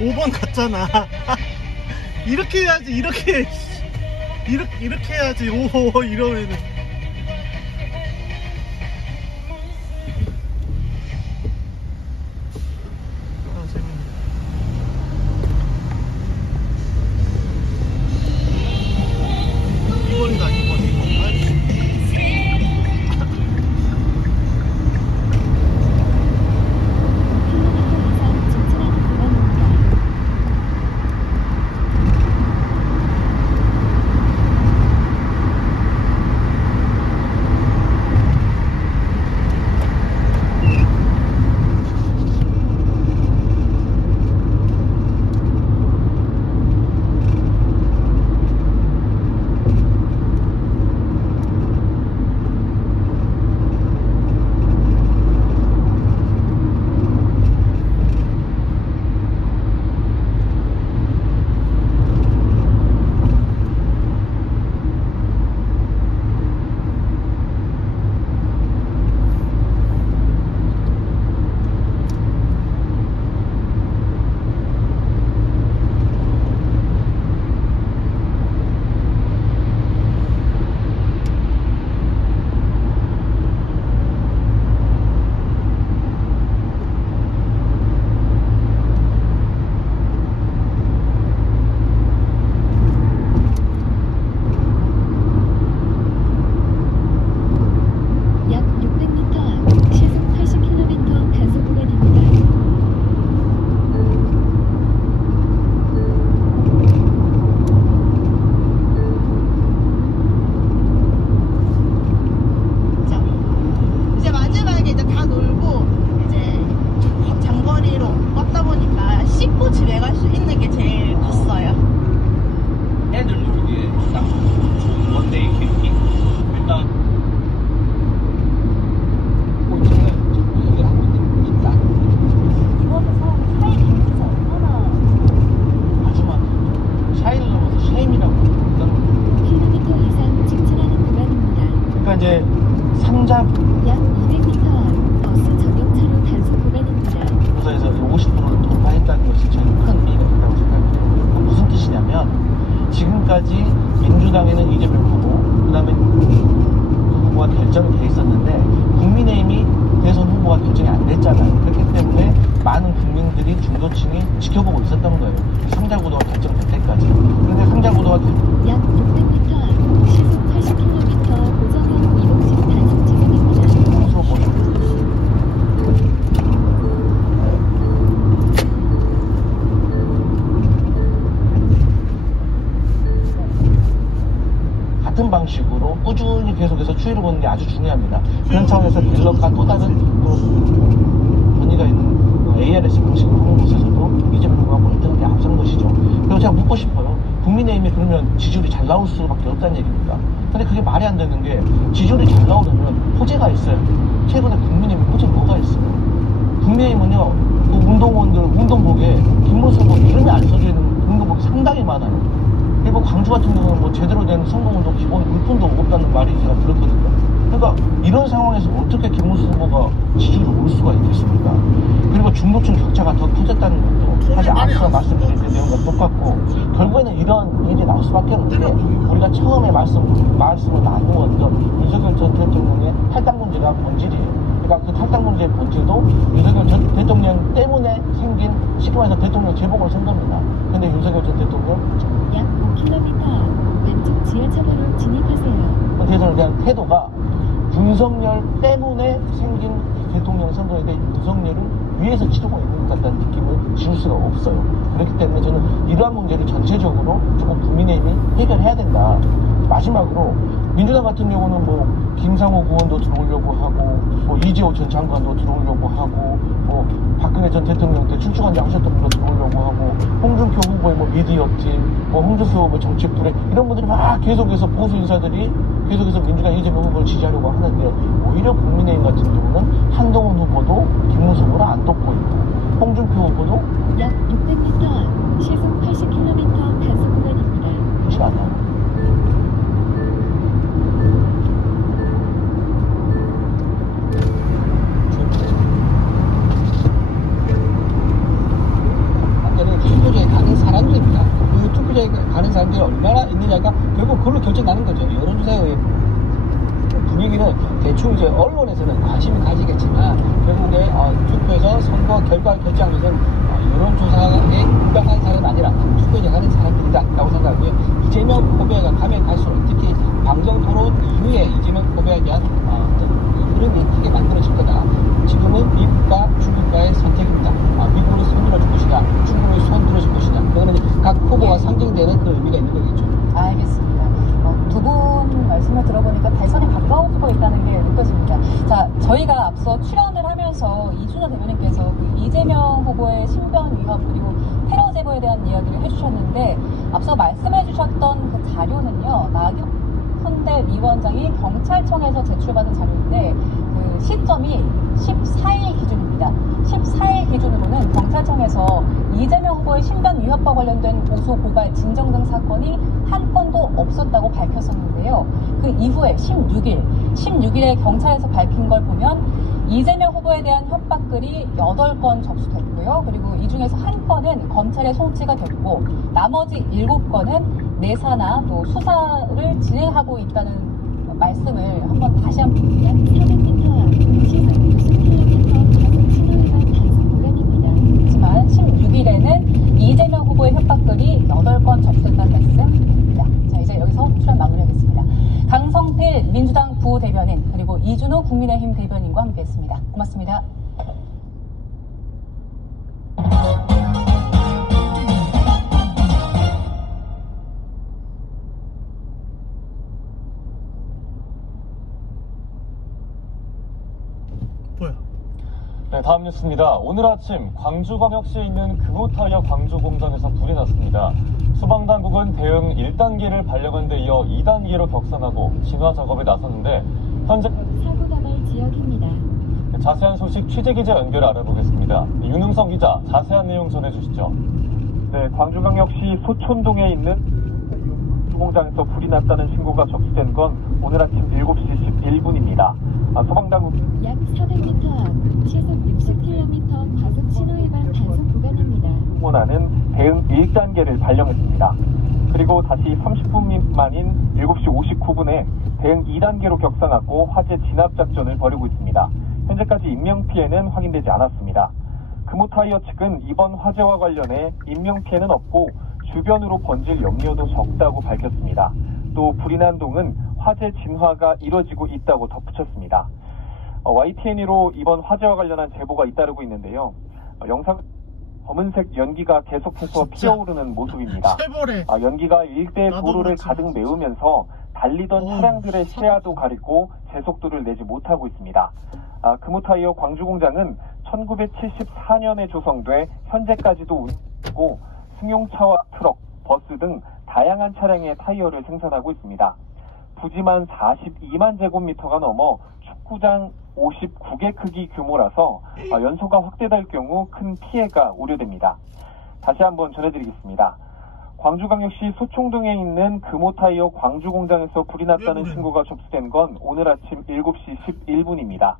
5번 갔잖아. 이렇게 해야지. 이렇게 해야지. 오, 이러면은. 아, 재밌네. 이번이다, 이번. 이제 3작 약 200m 버스 전용차로 단속 구간입니다. 부서에서 50%를 돌파했다는 것이 저는 큰 의미가 있다고 생각해요. 무슨 뜻이냐면 지금까지 민주당에는 이재명 후보, 그 다음에 후보가 결정이 돼 있었는데 국민의힘이 대선 후보가 결정이 안 됐잖아요. 그렇기 때문에 많은 국민들이 중도층이 지켜보고 있었던 거예요. 3자 구도가 결정될 때까지. 그런데 3자 구도가 약 600m 앞 시속 80km 고정형 이동식 단속 지점입니다. 평소 보죠. 같은 방식으로 꾸준히 계속해서 추이를 보는 게 아주 중요합니다. 그런 차원에서 갤럽과 또 다른 권위가 있는 ARS 방식으로 하는 곳에서도 이재명 후보가 멀쩡하게 앞선 것이죠. 그리고 제가 묻고 싶어요. 국민의힘이 그러면 지지율이 잘 나올 수밖에 없다는 얘기입니까? 근데 그게 말이 안 되는 게 지지율이 잘 나오려면 호재가 있어요. 최근에 국민의힘이 호재 뭐가 있어요? 국민의힘은요, 그 운동원들 운동복에 김문수 후보 이름이 안 써져 있는 운동복이 상당히 많아요. 그리고 광주 같은 경우는 뭐 제대로 된 선거운동 기본 물품도 없다는 말이 제가 들었거든요. 그러니까 이런 상황에서 어떻게 김문수 후보가 지지율이 올 수가 있겠습니까? 그리고 중도층 격차가 더 커졌다는 것도 사실 앞서 말씀드린 그 내용과 똑같고, 결국에는 이런 일이 나올 수밖에 없는 게 우리가 처음에 말씀을 나누었던 윤석열 전 대통령의 탈당 문제가 본질이에요. 그러니까 그 탈당 문제의 본질도 윤석열 전 대통령 때문에 생긴, 쉽게 말해서 대통령 제복을 쓴 겁니다. 근데 윤석열 전 대통령 약 5km 앞 왼쪽 지하차도로 진입하세요. 대선에 대한 태도가 윤석열 때문에 생긴 대통령 선거인데 윤석열을 위해서 치르고 있는 것 같다는 느낌을 지울 수가 없어요. 그렇기 때문에 저는 이러한 문제를 전체적으로 조금 국민의힘이 해결해야 된다. 마지막으로 민주당 같은 경우는 뭐 김상호 의원도 들어오려고 하고, 뭐 이재호 전 장관도 들어오려고 하고, 뭐 박근혜 전 대통령 때 출중한지 하셨던 분도 들어오려고 하고, 홍준표 후보의 뭐 미디어팀, 뭐 홍준표 후보의 정책부래, 이런 분들이 막 계속해서 보수 인사들이 계속해서 민주당 이재명 후보를 지지하려고 하는데, 오히려 국민의힘 같은 경우는 한동훈 후보도 김문수 후보를 안 돕고 있고, 홍준표 후보도 약 600m 앞 시속 80km 단속 구간입니다. 그렇지 않아요. 완전히 지지율이 얼마나 있느냐가 결국 그걸로 결정나는 거죠. 여론조사의 분위기는 대충 이제 언론에서는 관심을 가지겠지만 결국에 투표에서 선거 결과를 결정하는 것은 여론조사에 입당한 사람이 아니라 투표에 나가는 사람들이다라고 생각하고요. 이재명 후보가 가면 갈수록 특히 방정토론 이후에 이재명 후보에 대한 흐름이 크게 만들어질 거다. 지금은 미국과 중국과의 선택입니다. 미국으로 손들어줄 것이냐, 중국으로 손들어줄 것이냐. 그거는 각 후보가 상징되는 그 의미가 있는 거겠죠. 알겠습니다. 두 분 말씀을 들어보니까 대선에 가까워지고 있다는 게 느껴집니다. 자, 저희가 앞서 출연을 하면서 이준호 대변인께서 그 이재명 후보의 신변 위협 그리고 테러 제보에 대한 이야기를 해주셨는데 앞서 말씀해주셨던 그 자료는요, 나경원 현대위원장이 경찰청에서 제출받은 자료인데 그 시점이 14일 기준입니다. 14일 기준으로는 경찰청에서 이재명 후보의 신변 위협과 관련된 고소, 고발, 진정 등 사건이 한 건도 없었다고 밝혔었는데요. 그 이후에 16일에 경찰에서 밝힌 걸 보면 이재명 후보에 대한 협박글이 8건 접수됐고요. 그리고 이 중에서 한 건은 검찰에 송치가 됐고 나머지 7건은 내사나 또 수사를 진행하고 있다는 말씀을 한번 다시 한번 약 400m 앞 시속 60km 과속 신호위반 단속 구간입니다. 하지만 16일에는 이재명 후보의 협박글이 8건 접수됐다는 말씀입니다. 자, 이제 여기서 출연 마무리하겠습니다. 강성필 민주당 부대변인 그리고 이준호 국민의힘 대변인과 함께했습니다. 고맙습니다. 네, 다음 뉴스입니다. 오늘 아침 광주광역시에 있는 금호타이어 광주공장에서 불이 났습니다. 소방당국은 대응 1단계를 발령한 데 이어 2단계로 격상하고 진화 작업에 나섰는데 현재 사고 다발 지역입니다. 자세한 소식 취재기자 연결 알아보겠습니다. 윤흥성 기자, 자세한 내용 전해주시죠. 네, 광주광역시 소촌동에 있는 공장에서 불이 났다는 신고가 접수된 건 오늘 아침 7시 11분입니다. 소방당국 약 400m 앞 시속 60km 과속 신호위반 단속 구간입니다. 원하는 대응 1단계를 발령했습니다. 그리고 다시 30분 만인 7시 59분에 대응 2단계로 격상하고 화재 진압 작전을 벌이고 있습니다. 현재까지 인명피해는 확인되지 않았습니다. 금호타이어 측은 이번 화재와 관련해 인명피해는 없고 주변으로 번질 염려도 적다고 밝혔습니다. 또 불이 난 동은 화재 진화가 이뤄지고 있다고 덧붙였습니다. YTN으로 이번 화재와 관련한 제보가 잇따르고 있는데요. 영상 검은색 연기가 계속해서 피어오르는 모습입니다. 연기가 일대 도로를 가득 메우면서 달리던 차량들의 시야도 가리고 제속도를 내지 못하고 있습니다. 금호타이어 광주공장은 1974년에 조성돼 현재까지도 운영되고 승용차와 트럭, 버스 등 다양한 차량의 타이어를 생산하고 있습니다. 부지만 42만 제곱미터가 넘어 축구장 59개 크기 규모라서 연소가 확대될 경우 큰 피해가 우려됩니다. 다시 한번 전해드리겠습니다. 광주광역시 소총동에 있는 금호타이어 광주공장에서 불이 났다는 신고가 접수된 건 오늘 아침 7시 11분입니다.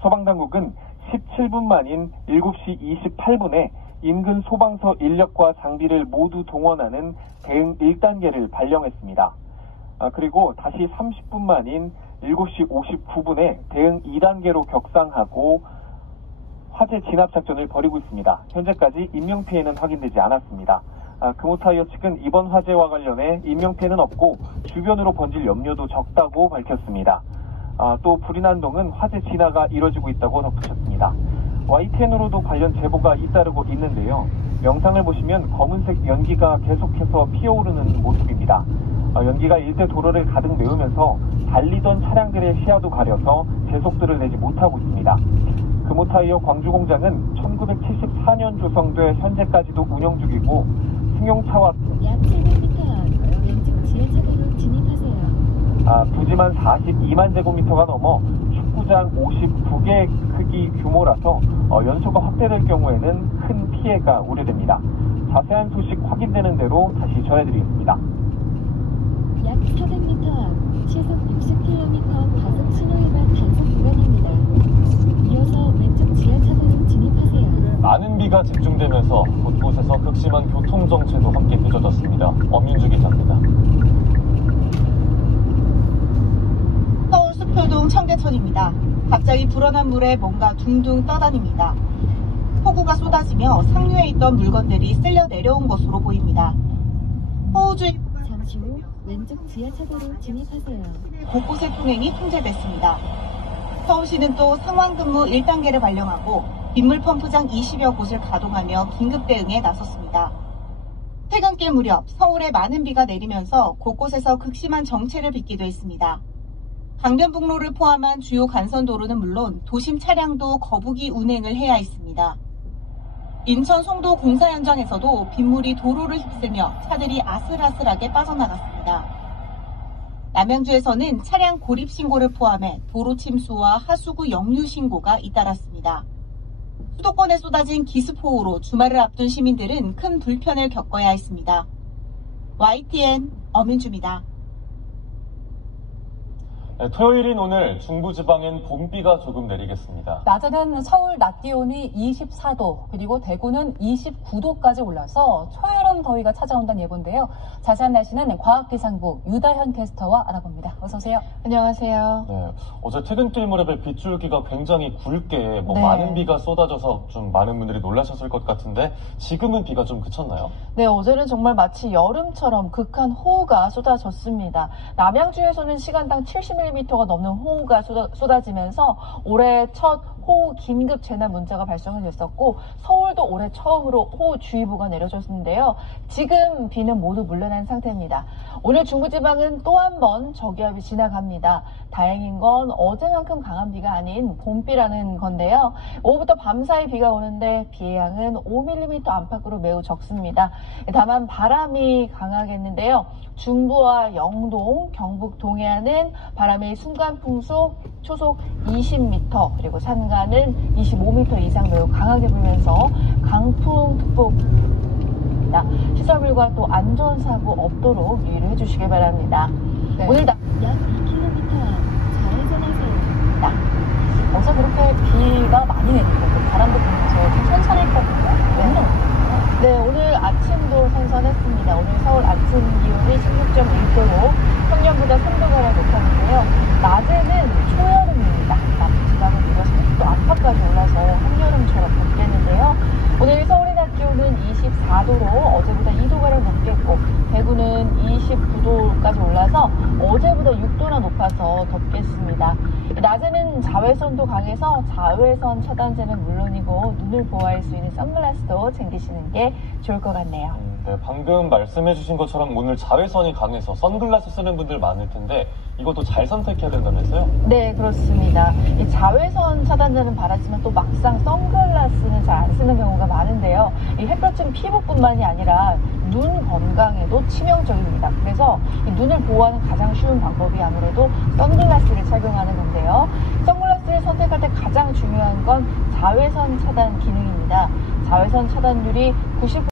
소방당국은 17분 만인 7시 28분에 인근 소방서 인력과 장비를 모두 동원하는 대응 1단계를 발령했습니다. 그리고 다시 30분 만인 7시 59분에 대응 2단계로 격상하고 화재 진압 작전을 벌이고 있습니다. 현재까지 인명피해는 확인되지 않았습니다. 금호타이어 측은 이번 화재와 관련해 인명피해는 없고 주변으로 번질 염려도 적다고 밝혔습니다. 또 불이 난 동은 화재 진화가 이뤄지고 있다고 덧붙였습니다. YTN으로도 관련 제보가 잇따르고 있는데요. 영상을 보시면 검은색 연기가 계속해서 피어오르는 모습입니다. 연기가 일대 도로를 가득 메우면서 달리던 차량들의 시야도 가려서 제속도를 내지 못하고 있습니다. 금호타이어 광주공장은 1974년 조성돼 현재까지도 운영 중이고 승용차와 약 700m 앞 왼쪽 지하차도로 진입하세요. 부지만 42만 제곱미터가 넘어 축구장 59개 크기 규모라서 연소가 확대될 경우에는 큰 피해가 우려됩니다. 자세한 소식 확인되는 대로 다시 전해드리겠습니다. 약 400m 앞 시속 60km 과속 신호위반 단속 구간입니다. 이어서 왼쪽 지하차도로 진입하세요. 많은 비가 집중되면서 곳곳에서 극심한 교통정체도 함께 빚어졌습니다. 엄윤주 기자입니다. 서울 수표동 청계천입니다. 갑자기 불어난 물에 뭔가 둥둥 떠다닙니다. 폭우가 쏟아지며 상류에 있던 물건들이 쓸려 내려온 것으로 보입니다. 호우주의보가 잠시 후 왼쪽 지하차도로 진입하세요. 곳곳의 통행이 통제됐습니다. 서울시는 또 상황근무 1단계를 발령하고 빗물 펌프장 20여 곳을 가동하며 긴급 대응에 나섰습니다. 퇴근길 무렵 서울에 많은 비가 내리면서 곳곳에서 극심한 정체를 빚기도 했습니다. 강변북로를 포함한 주요 간선도로는 물론 도심 차량도 거북이 운행을 해야 했습니다. 인천 송도 공사 현장에서도 빗물이 도로를 휩쓸며 차들이 아슬아슬하게 빠져나갔습니다. 남양주에서는 차량 고립 신고를 포함해 도로 침수와 하수구 역류 신고가 잇따랐습니다. 수도권에 쏟아진 기습호우로 주말을 앞둔 시민들은 큰 불편을 겪어야 했습니다. YTN 엄윤주입니다. 네, 토요일인 오늘 중부지방엔 봄비가 조금 내리겠습니다. 낮에는 서울 낮 기온이 24도, 그리고 대구는 29도까지 올라서 초여름 더위가 찾아온다는 예보인데요. 자세한 날씨는 과학기상부 유다현 캐스터와 알아봅니다. 어서 오세요. 안녕하세요. 네, 어제 퇴근길 무렵에 빗줄기가 굉장히 굵게 네. 많은 비가 쏟아져서 좀 많은 분들이 놀라셨을 것 같은데 지금은 비가 좀 그쳤나요? 네, 어제는 정말 마치 여름처럼 극한 호우가 쏟아졌습니다. 남양주에서는 시간당 70mm가 넘는 호우가 쏟아지면서 올해 첫 호우 긴급 재난 문자가 발송이 됐었고 서울도 올해 처음으로 호우주의보가 내려졌는데요. 지금 비는 모두 물러난 상태입니다. 오늘 중부지방은 또 한 번 저기압이 지나갑니다. 다행인 건 어제만큼 강한 비가 아닌 봄비라는 건데요. 오후부터 밤사이 비가 오는데 비의 양은 5mm 안팎으로 매우 적습니다. 다만 바람이 강하겠는데요. 중부와 영동, 경북 동해안은 바람의 순간풍속 초속 20m, 그리고 산간은 25m 이상 매우 강하게 불면서 강풍특보입니다. 시설물과 또 안전사고 없도록 유의를 해주시기 바랍니다. 네. 오늘 약 2km 좌회전하세요. 어제 그렇게 비가 많이 내리고 바람도 불면서 좀 선선했거든요. 네, 오늘 아침도 선선했습니다. 오늘 서울 아침 기온이 16.1도로 평년보다 3도가량 높았는데요. 낮에는 초여름입니다. 남부지방은 무려 30도 안팎까지 올라서 한여름처럼 덥겠는데요. 오늘 서울의 낮 기온은 24도로 어제보다 2도가량 높겠고 대구는 29도까지 올라서 어제보다 6도나 높아서 덥겠습니다. 낮에는 자외선도 강해서 자외선 차단제는 물론이고 눈을 보호할 수 있는 선글라스도 챙기시는 게 좋을 것 같네요. 네, 방금 말씀해주신 것처럼 오늘 자외선이 강해서 선글라스 쓰는 분들 많을 텐데 이것도 잘 선택해야 된다면서요? 네, 그렇습니다. 이 자외선 차단제는 바라지만 또 막상 선글라스는 잘 안 쓰는 경우가 많은데요. 이 햇볕은 피부뿐만이 아니라 눈 건강에도 치명적입니다. 그래서 이 눈을 보호하는 가장 쉬운 방법이 아무래도 선글라스를 착용하는 건데요. 선글라스를 선택할 때 가장 중요한 건 자외선 차단 기능입니다. 자외선 차단율이 90%